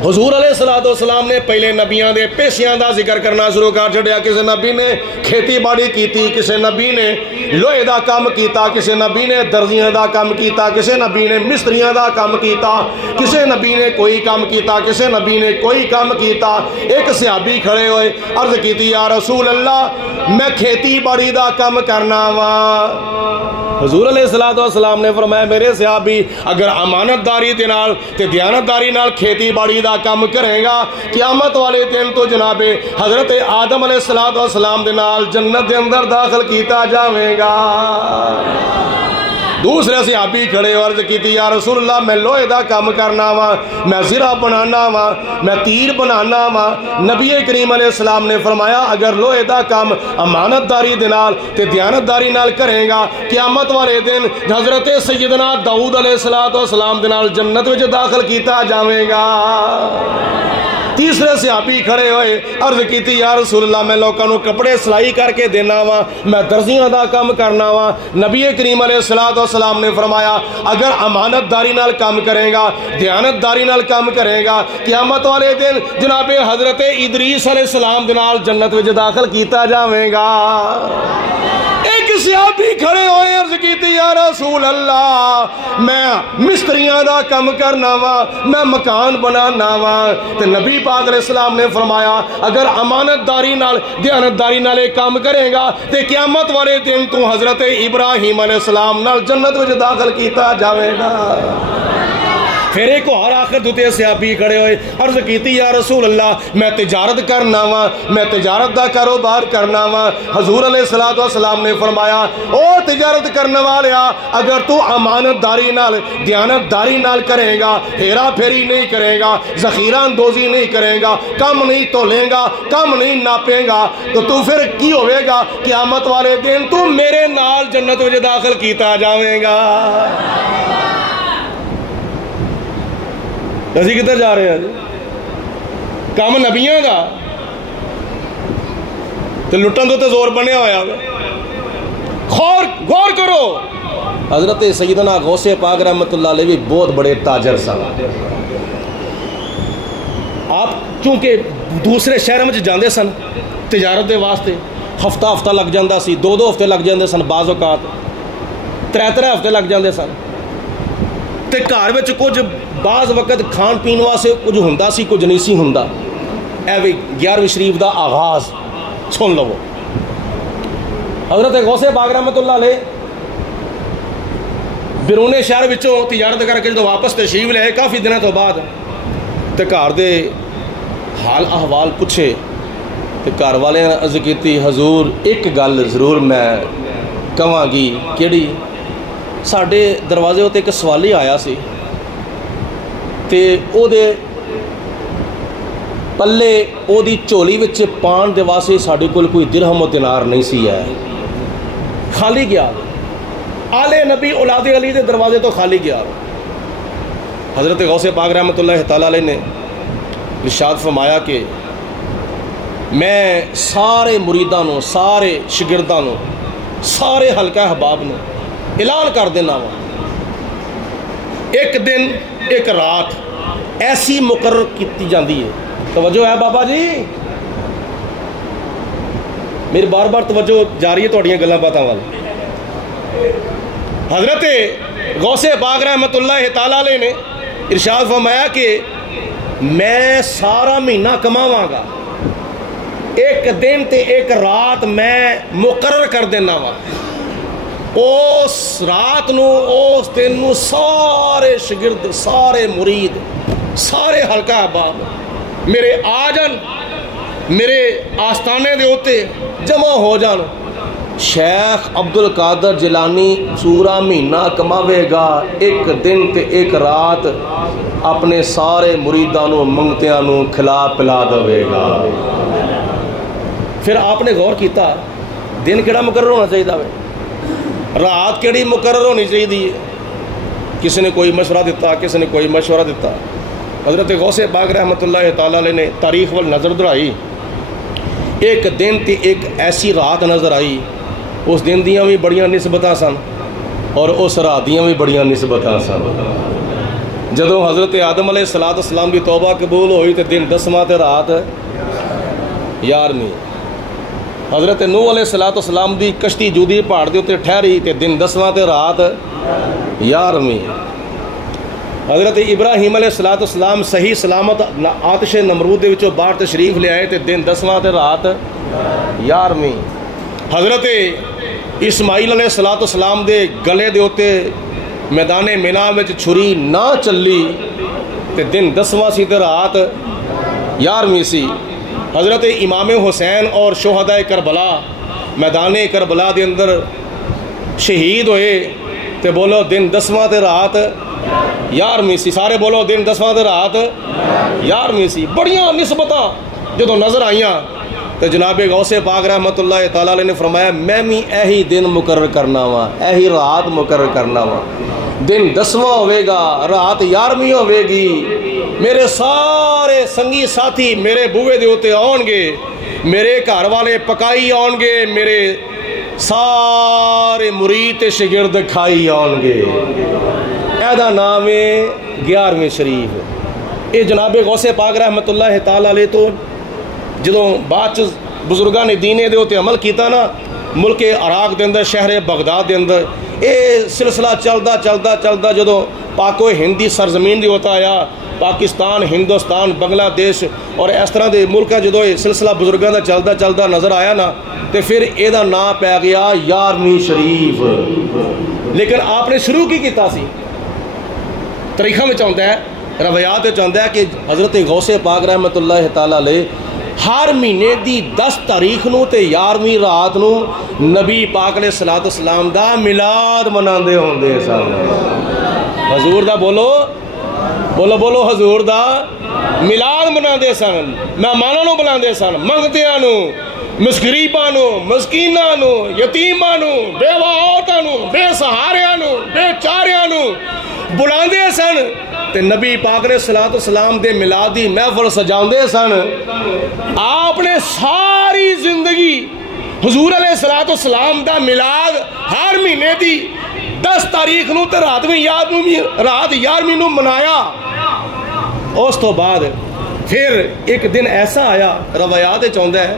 حضور علیہ الصلوۃ والسلام نے پہلے نبیاں دے پیشیاں دا ذکر کرنا شروع کر چھڑیا۔ کسی نبی نے کھیتی باڑی کیتی، کسی نبی نے لوہے دا کام کیتا، کسی نبی نے درزیاں دا کام کیتا، کسی نبی نے مستریاں دا کام کیتا، کسی نبی نے کوئی کام کیتا، کسی نبی نے کوئی کام کیتا۔ ایک صحابی کھڑے ہوئے، عرض کیتی یا رسول اللہ میں کھیتی باڑی دا کام کرنا وا۔ حضور علیہ الصلوۃ والسلام نے فرمایا میرے صحابی اگر امانت داری دے نال تے دیانتداری نال کھیتی باڑی دا کام کرے گا، قیامت والے دن تو جناب حضرت آدم علیہ الصلوۃ والسلام دے نال جنت دے اندر داخل کیتا جاوے گا۔ دوسرے صحابی کھڑے عرض کیتی یا رسول اللہ میں لوہے دا کام کرنا وا، میں زرہ بنانا وا، میں تیر بنانا وا۔ نبی کریم علیہ السلام نے فرمایا اگر لوہے دا کام امانت داری دے نال تے دیانتداری نال کرے گا، قیامت والے دن حضرت سیدنا داؤد علیہ السلام دے نال جنت وچ داخل کیتا جاوے گا۔ تیسرے صحابی کھڑے ہوئے عرض کیتی یا رسول اللہ میں لوکاں نوں کپڑے سلائی کر کے دینا وا، میں درزیاں دا کام کرنا وا۔ نبی کریم علیہ السلام نے فرمایا اگر امانت داری نال کام کرے گا، دیانت داری نال کام کرے گا، قیامت والے دن جناب حضرت ادریس علیہ السلام دے نال جنت وچ داخل کیتا جاوے گا۔ ایک صحابی کھڑے ہوئے عرض کیتی یا رسول اللہ میں مستریاں دا کام کرنا وا، میں مکان بنانا وا۔ تے نبی پاک علیہ السلام نے فرمایا اگر امانت داری نال دیانت داری نال کام کرے گا تے قیامت والے دن تو حضرت ابراہیم علیہ السلام نال جنت وچ داخل کیتا جاوے گا۔ پھر ایک اور آخر دوتے صحابی کھڑے ہوئے عرض کیتی یا رسول اللہ میں تجارت کرنا وا، میں تجارت دا کاروبار کرنا وا۔ حضور علیہ السلام نے فرمایا او تجارت کرنے والیا اگر تو امانت داری نال دیانت داری نال کرے گا، ہیرا پھیری نہیں کرے گا، ذخیرہ اندوزی نہیں کرے گا، کم نہیں تولے گا، کم نہیں ناپے گا، تو پھر کی ہوئے گا قیامت والے دن تو میرے نال جنت وچ داخل کیتا جاوے گا۔ اسی کدھر جا رہے ہیں؟ کام نبیاں دا تے لٹن تو تے زور بنیا ہویا۔ غور کرو حضرت سیدنا غوث پاک رحمۃ اللہ علیہ بھی بہت بڑے تاجر سن. آپ چونکہ دوسرے شہر میں جاندے سن تجارت دے واسطے, ہفتہ لگ جاندہ سی, 2 ہفتے لگ جاندے سن, بعض اوقات 3 ہفتے لگ جاندے سن. تے گھر وچ کچھ بعض وقت کھان پین واسطے کچھ ہوندا سی, کچھ نہیں سی ہوندا. اے وی 11ویں شریف دا آغاز سن لو. حضرت غوث پاک رحمۃ اللہ علیہ بیرون شہر وچوں تجارت کر کے جدوں واپس تشریف لے آئے کافی دنوں تو بعد, تے گھر دے حال احوال پوچھے تے گھر والے نے عرض کیتی, حضور ایک گل ضرور میں کہاں گی. کیڑی؟ ساڈے دروازے تے ایک سوالی آیا سی تے او دے پلے او دی چولی وچ پان دے واسطے ساڈے کول کوئی درہم و دینار نہیں سی ہے, خالی گیا. آلے نبی اولاد علی دے دروازے تو خالی گیا. حضرت غوث پاک رحمۃ اللہ تعالیٰ علیہ نے ارشاد فرمایا کہ میں سارے مریداں نو, سارے شاگرداں نو, سارے حلقہ احباب نو اعلان کر دینا وا, ایک دن ایک رات ایسی مقرر کی جاندی ہے. توجہ ہے بابا جی, میری بار بار توجہ جاری ہے تھوڑیاں گلاں باتاں وال. حضرت غوث پاک رحمۃ اللہ تعالیٰ علیہ نے ارشاد فرمایا کہ میں سارا مہینہ کماواں گا, ایک دن تے ایک رات میں مقرر کر دینا وا. اس رات نو اس دن نو سارے شاگرد, سارے مرید, سارے حلقہ احباب میرے آ جان, میرے آستانے دے اوتے جمع ہو جان. شیخ عبد القادر جیلانی پورا مہینہ کماوے گا, ایک دن تے ایک رات اپنے سارے مریداں نو منگتیاں نو کھلا پلا دے گا. پھر آپ نے غور کیتا دن کیڑا مقرر ہونا چاہیے, رات کیڑی مقرر ہونی چاہیے. کسی نے کوئی مشورہ دیتا, کسی نے کوئی مشورہ دیتا. حضرت غوث پاک رحمۃ اللہ تعالیٰ علیہ نے تاریخ وال نظر دڑائی, ایک دن تے ایک ایسی رات نظر آئی, اس دن دیاں بھی بڑیاں نسبتاں سن اور اس رات دیاں بھی بڑیاں نسبتاں سن. جدوں حضرت آدم علیہ السلام کی توبہ قبول ہوئی تے دن 10واں تے رات 11ویں. حضرت نوح علیہ السلام دی کشتی جودی پہاڑ دے اوتے ٹھہری تے دن 10واں تے رات 11ویں. حضرت ابراہیم علیہ السلام صحیح سلامت آتش نمرود دے وچوں باہر تشریف لے آئے تے دن 10واں تے رات 11ویں. حضرت اسماعیل علیہ السلام دے گلے دے اوتے میدان مینا وچ چھری نہ چلی تے دن 10واں سی تے رات 11ویں سی. حضرت امام حسین اور شہداء کربلا میدان کربلا دے اندر شہید ہوئے تے بولو دن 10واں تے رات 11ویں سی. سارے بولو دن 10واں تے رات 11ویں سی. بڑیاں نسبتاں جدوں نظر آئیاں تو جناب غوث پاک رحمۃ اللہ تعالیٰ علیہ نے فرمایا میں بھی ایہی دن مقرر کرنا وا, ایہی رات مقرر کرنا وا. دن 10واں ہوئے گا, رات 11ویں ہوئے گی. میرے سارے سنگی ساتھی میرے بوئے دے اوتے آن گے, میرے گھر والے پکائی آن گے, میرے سارے مرید شاگرد کھائی آن گے. ایدا نام ہے 11ویں شریف. یہ جناب غوث پاک رحمۃ اللہ تعالیٰ علیہ تو جدوں بعد بزرگاں نے دینے دے اوتے عمل کیتا نا, ملک عراق دے اندر شہر بغداد دے اندر یہ سلسلہ چلدا جدوں پاک و ہندی سرزمین دے ہوتا آیا, پاکستان, ہندوستان, بنگلہ دیش اور اس طرح دے ملک جدوں یہ سلسلہ بزرگاں دا چلدا نظر آیا نا, تے پھر یہ نام پی گیا 11ویں شریف. لیکن آپ نے شروع کی کیتا سی, تاریخاں میں آتا ہے, روایات میں آتا ہے کہ حضرت غوث پاک رحمۃ اللہ تعالیٰ علیہ ہر مہینے دی 10 تاریخ نو تے 11ویں رات نو نبی پاک علیہ السلام دا میلاد مناندے ہوندے سن. حضور دا بولو حضور دا میلاد مناندے سن, مہماناں نو بلاندے سن, منگتیاں نو, غریباں نو, مسکیناں نو, یتیماں نو, بیوہ عورتاں نو, بے سہاریاں نو, بے چاریاں نو بلاندے سن تے نبی پاک علیہ السلام دے میلادی محفل سجاندے سن. آپ نے ساری زندگی حضور علیہ السلام دا میلاد ہر مہینے دی 10 ਤਾਰੀਖ ਨੂੰ ਤੇ ਰਾਤ 11ਵੀਂ ਨੂੰ ਮਨਾਇਆ। ਉਸ ਤੋਂ ਬਾਅਦ ਫਿਰ ਇੱਕ ਦਿਨ ਐਸਾ ਆਇਆ, ਰਵਾਇات ਵਿੱਚ ਆਉਂਦਾ ਹੈ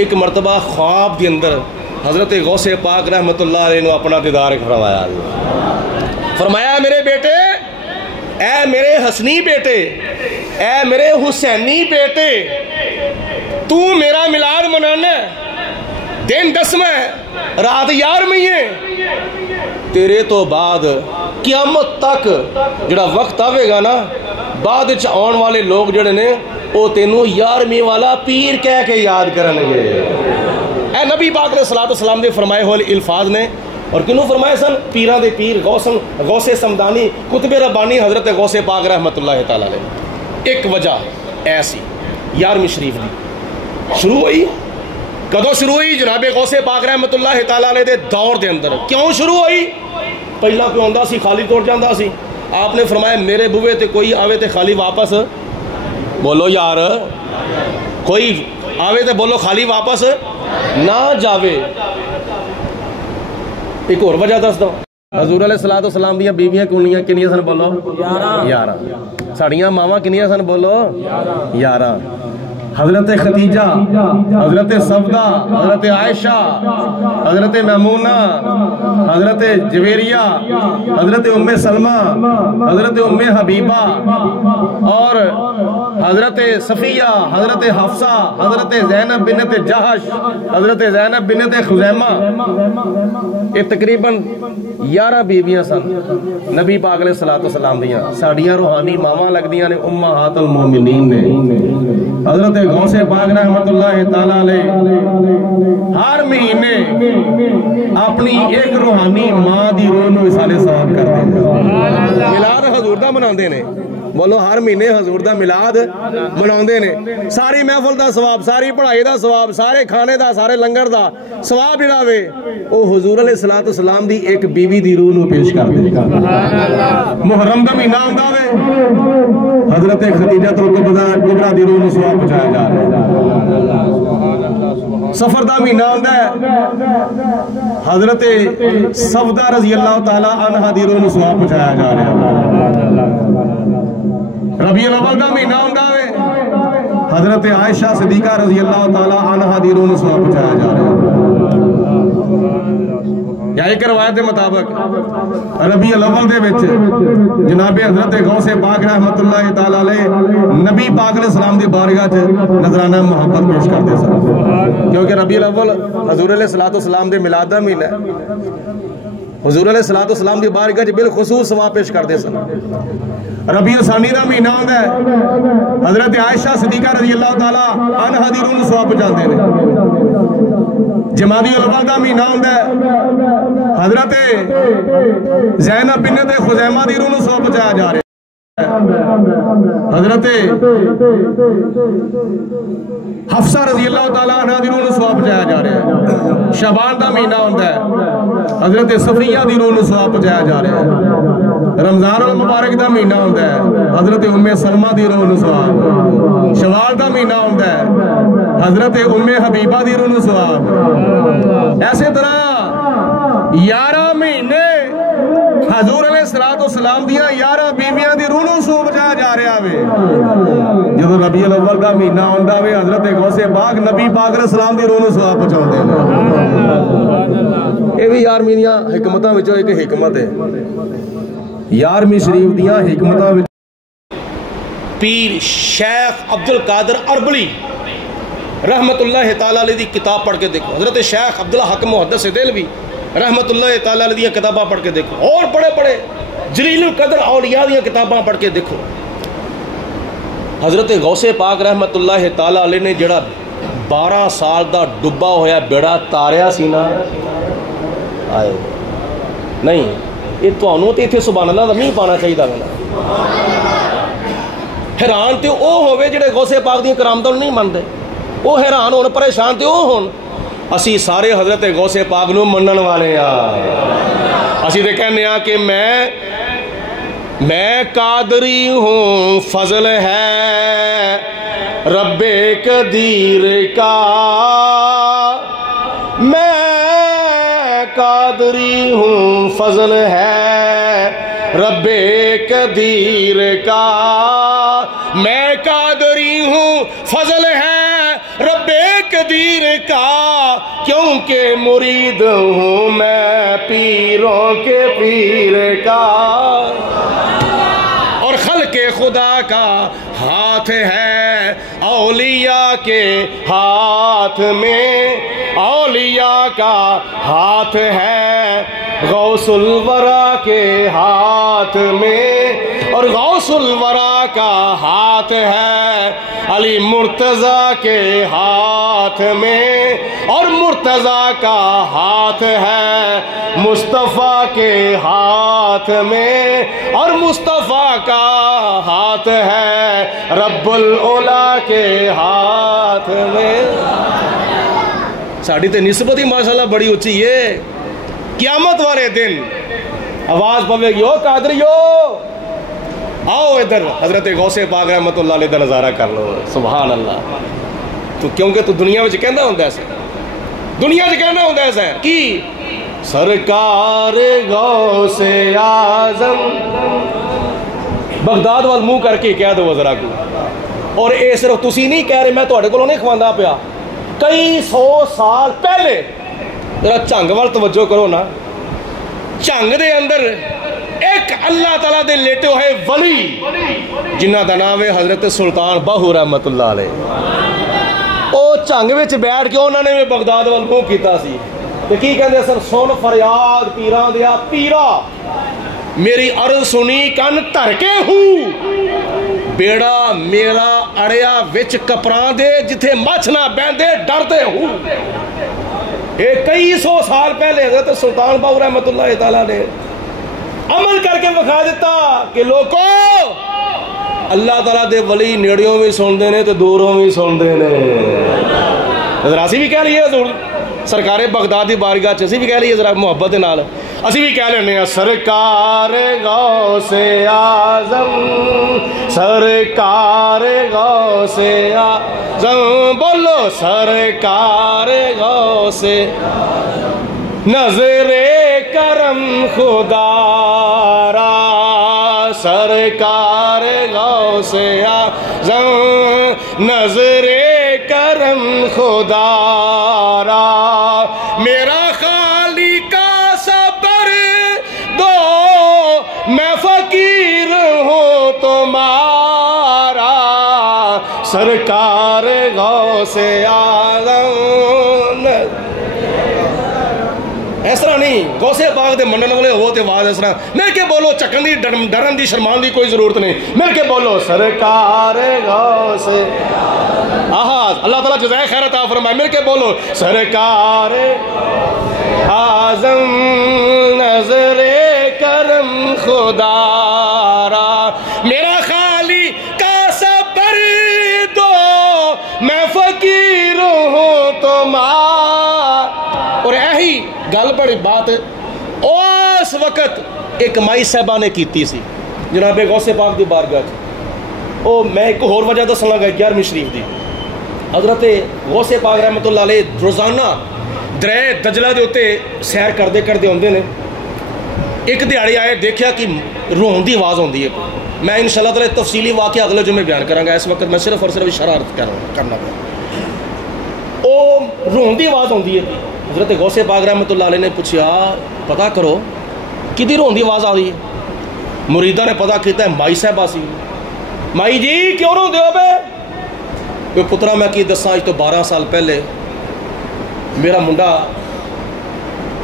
ایک مرتبہ خواب کے اندر حضرت غوث پاک رحمت اللہ علیہ نے اپنا دیدار فرمایا، فرمایا میرے بیٹے، اے میرے حسنی بیٹے، اے میرے حسینی بیٹے، تو میرا میلاد منانا ہے، دن 10واں ہے، رات 11ویں ہے، تیرے تو بعد قیامت تک جڑا وقت آئے گا نا، بعد آن والے لوگ جڑے نے وہ تینوں 11ویں والا پیر کہہ کے یاد کرنگے۔ اے نبی پاک علیہ السلام دے فرمائے ہوئے الفاظ نے، اور کنوں فرمائے سن؟ پیران دے پیر غوث سمدانی قطب ربانی حضرت غوث پاک رحمت اللہ تعالی علیہ۔ ایک وجہ ایسی 11ویں شریف دی شروع ہوئی، کدو شروع ہوئی؟ جناب غوث پاک رحمت اللہ تعالی علیہ دے دور دے اندر۔ کیوں شروع ہوئی؟ پہلا کوئی آندا سی خالی توڑ جاندہ سی، آپ نے فرمایا میرے بوے تے کوئی آوے تے خالی واپس، بولو یار، کوئی آوے تے بولو خالی واپس نہ جاوے۔ ایک اور وجہ دس دو، حضور علیہ السلام دیاں بیویاں کنیاں سن؟ بولو 11۔ ساڑیاں ماواں کنیاں سن؟ بولو 11۔ حضرت خدیجہ، حضرت سودا، حضرت عائشہ، حضرت میمونہ، حضرت جویریہ، حضرت ام سلمہ، حضرت ام حبیبہ، اور حضرت صفیہ، حضرت حفصہ، حضرت زینب بنت جہش، حضرت زینب بنت خزیمہ، یہ تقریباً 11 بیویاں سن نبی پاک علیہ السلام دیاں، ساڑیاں روحانی ماواں لگ دیاں نے، امہات المومنین نے۔ حضرت غوث پاک رحمت اللہ تعالیٰ علیہ ہر مہینے اپنی ایک روحانی ماں دی روح نو وصال ثواب کرتے ہیں، میلاد حضور دا مناندے نے۔ بولو ہر مہینے حضور دا میلاد مناندے نے، ساری محفل دا ثواب، ساری پڑھائی دا ثواب، سارے کھانے دا، سارے لنگر دا ثواب جڑا وے او حضور علیہ السلام دی ایک بیوی دی روح نو پیش کرتے ہیں۔ محرم دا مہینہ ہوندا وے، حضرت خدیجہ کبریٰ دی روح نو ثواب پہنچایا جا رہا ہے۔ سفر دا مہینہ ہوندا ہے، حضرت سودا رضی اللہ تعالی عنہ دی روح نو ثواب پہنچایا جا رہا ہے۔ ربیع الاول دا مہینہ ہوندا ہے، حضرت عائشہ صدیقہ رضی اللہ تعالی عنہ دی روح نو ثواب پہنچایا جا رہا ہے۔ یا ایک روایت کے مطابق ربیع الاول دے وچ جناب حضرت غوث پاک رحمت اللہ تعالی علیہ نبی پاک علیہ السلام دی بارگاہ چ نذرانہ محبت پیش کرتے سن، کیونکہ ربیع الاول حضور علیہ السلام دے میلاد دا مہینہ ہے، حضور علیہ السلام دی بارگاہ چ بالخصوص ثواب پیش کرتے سن۔ ربیع ثانی دا مہینہ ہوندا ہے، حضرت عائشہ صدیقہ رضی اللہ تعالی عنہا دی روح نو ثواب پہنچاندے نے۔ جمادی الاول دا مہینہ ہوندا ہے، حضرت زینب بنت خزیمہ دی روح نو ثواب پہنچایا جا رہا ہے۔ حضرت حفصہ رضی اللہ تعالیٰ عنہ دی روح نو ثواب پہنچایا جا رہا ہے۔ شعبان دا مہینہ ہوندا ہے، حضرت صفیہ دی روح نو ثواب پہنچایا جا رہا ہے۔ رمضان المبارک دا مہینہ ہوندا ہے، حضرت ام سلمہ دی روح نو ثواب۔ شوال دا مہینہ ہوندا ہے، حضرت ام حبیبہ دی روح نو ثواب۔ ایسے طرح 11 مہینے حضور علیہ السلام دیاں 11 بیویاں دی روح نو ثواب پہنچایا جا رہا ہے۔ جدو ربیع الاول دا مہینہ ہوندا ہے، حضرت غوث پاک نبی پاک علیہ السلام دی روح نو ثواب پہنچاندے ہیں۔ یہ بھی 11ویں دیاں حکمتاں وچوں ایک حکمت ہے، 11ویں شریف دیاں حکمتاں وچ پیر شیخ عبدالقادر اربلی رحمت اللہ تعالی علیہ دی کتاب پڑھ کے دیکھو، حضرت شیخ عبدالحق محدث دہلوی رحمت اللہ تعالی علیہ دی کتاباں پڑھ کے دیکھو، اور بڑے بڑے جلیل القدر اولیاء دی کتاباں پڑھ کے دیکھو۔ حضرت غوث پاک رحمت اللہ تعالی علیہ نے جڑا 12 سال دا ڈبا ہویا بیڑا تاریا سی نا، آئے نہیں یہ تانوں تے ایتھے سبحان اللہ دا نہیں پانا چاہیے نا۔ حیران تے او ہوئے جڑے غوث پاک دی کرامتاں نہیں مندے، او حیران ہون، پریشان تے او ہون۔ اسی سارے حضرت غوث پاک نو منن والے اسی تے کہنے کہ میں قادری ہوں، فضل ہے رب قدیر کا، میں قادری ہوں فضل ہے رب قدیر کا، میں قادری ہوں فضل ہے رب قدیر کا، کیونکہ مرید ہوں میں پیروں کے پیر کا، اور خلق خدا کا ہاتھ ہے اولیاء کے ہاتھ میں، اولیاء کا ہاتھ ہے غوث الورا کے ہاتھ میں، اور غوث الورا کا ہاتھ ہے علی مرتضیٰ کے ہاتھ میں، اور مرتضیٰ کا ہاتھ ہے مصطفیٰ کے ہاتھ میں، اور مصطفیٰ کا ہاتھ ہے رب العلا کے ہاتھ میں۔ ساڑی تے نسبت ہی ماشاءاللہ بڑی اچھی ہے۔ قیامت والے دن آواز پوے گی، او قادریو آؤ ادھر، حضرت غوث پاک رحمت اللہ علیہ دا نظارہ کر لو، سبحان اللہ۔ تو کیونکہ تو دنیا میں کہنا ہوتا ہے ایسے، دنیا میں کہنا ہوتا ہے ایسے کی سرکار غوث اعظم، بغداد وال منہ کر کے کہہ دو ذرا کو۔ اور اے صرف تسی نہیں کہہ رہے، میں تواڈے کولوں نہیں کھواندا پیا، کئی سو سال پہلے، ذرا جھنگ وال توجہ کرو نا، جھنگ دے اندر ایک اللہ تعالیٰ دے لیٹے ہوئے ولی جنہ دا نام ہے حضرت سلطان باہو رحمت اللہ علیہ، او جھنگ وچ بیٹھ کے انہوں نے بھی بغداد وال منہ کیتا سی تے کی کہندے سن، سن فریاد پیراں دیا پیرا، میری عرض سنی کن دھر کے ہوں، بیڑا میرا اڑیا وچ کپراں دے جتھے مچھ نہ بیندے ڈردے ہوں۔ ایک کئی سو سال پہلے حضرت سلطان باہو رحمت اللہ تعالیٰ نے عمل کر کے بکھا دیتا کہ لوگو اللہ تعالیٰ دے ولی نیڑیوں بھی سن دینے تو دوروں بھی سن دینے۔ حضرت اسی بھی کہہ لیے حضور سرکار بغدادی بارگاہ چسی بھی کہہ لیے ذرا محبت نال، اسی بھی کہہ لینے ہیں سرکار غوث اعظم، سرکار غوث اعظم، بولو سرکار غوث، نظر کرم خدا را سرکار غوث اعظم، نظر کرم خدا را، میرا خالی کا صبر دو میں فقیر ہوں تمہارا، سرکار غوث اعظم۔ اس طرح نہیں، غوث پاک دے منن والے ہو تے آواز اس طرح مل کے بولو، چکن دی ڈرن دی شرمان دی کوئی ضرورت نہیں، مل کے بولو سرکار غوث، آہا اللہ تعالیٰ جزائے خیر عطا فرمائے، مل کے بولو سرکار اعظم، نظر کرم خدا را، میرا خالی کا صبر دو میں فقیر ہوں تمہارا۔ اور یہی گل بڑی بات اس وقت ایک مائی صاحبہ نے کیتی سی جناب غوث پاک دی بارگاہ، او میں ایک اور وجہ دسن لگا 11ویں شریف دی، حضرت غوث پاک رحمت اللہ علیہ روزانہ درے دجلہ دے ہوتے سیر کردے ہوندے نے، ایک دیہڑی آئے دیکھیا کہ رون دی آواز ہوندی ہے، میں انشاءاللہ تعالی تفصیلی واقعہ اگلے جمعے بیان کروں گا، اس وقت میں صرف اور صرف اشارہ کرنا پڑا، او رون دی آواز ہوندی ہے۔ حضرت غوث پاک رحمت اللہ علیہ نے پوچھا پتہ کرو کدی رون دی آواز آ رہی ہے، مریدہ نے پتہ کیتا ہے مائی صاحبہ سی، مائی جی کیوں رو دیو بے؟ کوئی پترا میں کی دساں اج تو 12 سال پہلے میرا منڈا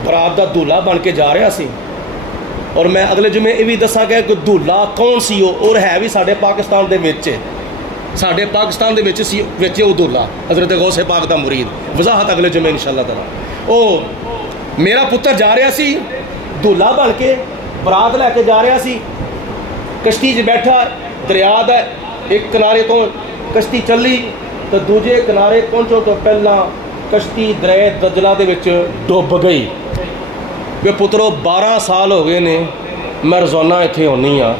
برات دا دولہ بن کے جا رہا سی، اور میں اگلے جمعے یہ بھی دساں کہ دولہ کون سی ہو، اور ہے بھی ساڈے پاکستان دے وچ، ساڈے پاکستان دے وچ وہ دولہ حضرت غوث پاک دا مرید، وضاحت اگلے جمعے انشاءاللہ تعالی۔ او میرا پتر جا رہا سی دولہ بن کے، برات لے کے جا رہا سی، کشتی چ بیٹھا، دریا دا ایک کنارے تو کشتی چلی تو دوجے کنارے پہنچو تو پہلا کشتی درے دجلہ دے وچ ڈوب گئی۔ وہ پترو 12 سال ہو گئے نے میں روزانہ اتنے ہونی ہاں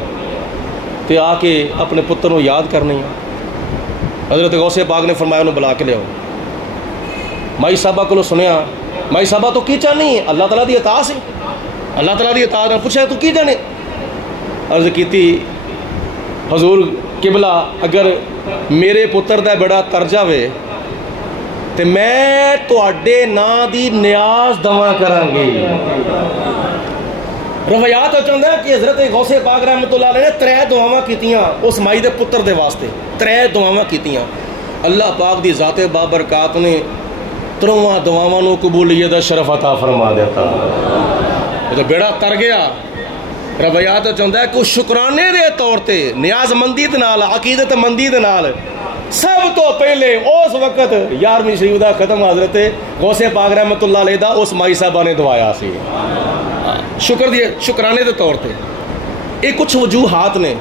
تے آ کے اپنے پتر کو یاد کرنی ہاں۔ حضرت غوث پاک نے فرمایا انہوں بلا کے لیاؤ، مائی صاحبہ کو سنیا مائی صاحبہ تو کی چاہنی ہے؟ اللہ تعالیٰ دی عطا سے، اللہ تعالیٰ دی عطا نے پوچھا تو کی جانے؟ عرض کیتی حضور قبلہ اگر میرے پتر دا بڑا ترجہ ہوئے تے میں تواڈے نا دی نیاز دوا کراں گی۔ روایات چاہتا ہے کہ حضرت غوث پاک رحمۃ اللہ علیہ نے 3 دعاواں کیتیاں اس مائی دے پتر دے واسطے، 3 دعاواں کیتیاں۔ اللہ پاک دی ذات بابرکات نے 3 دعاواں نو قبولیت دا شرف عطا فرما دیتا۔ تو بیڑا تر گیا۔ روایات چاہتا ہے کہ شکرانے دے طور تے نیاز مندی دے نال، عقیدت مندی دے نال سب تو پہلے اس وقت 11ویں شریف دا ختم حضرت غوث پاک رحمۃ اللہ علیہ دا اس مائی صاحبہ نے دعایا سی شکرانے دے طور تے۔ یہ کچھ وجوہات نے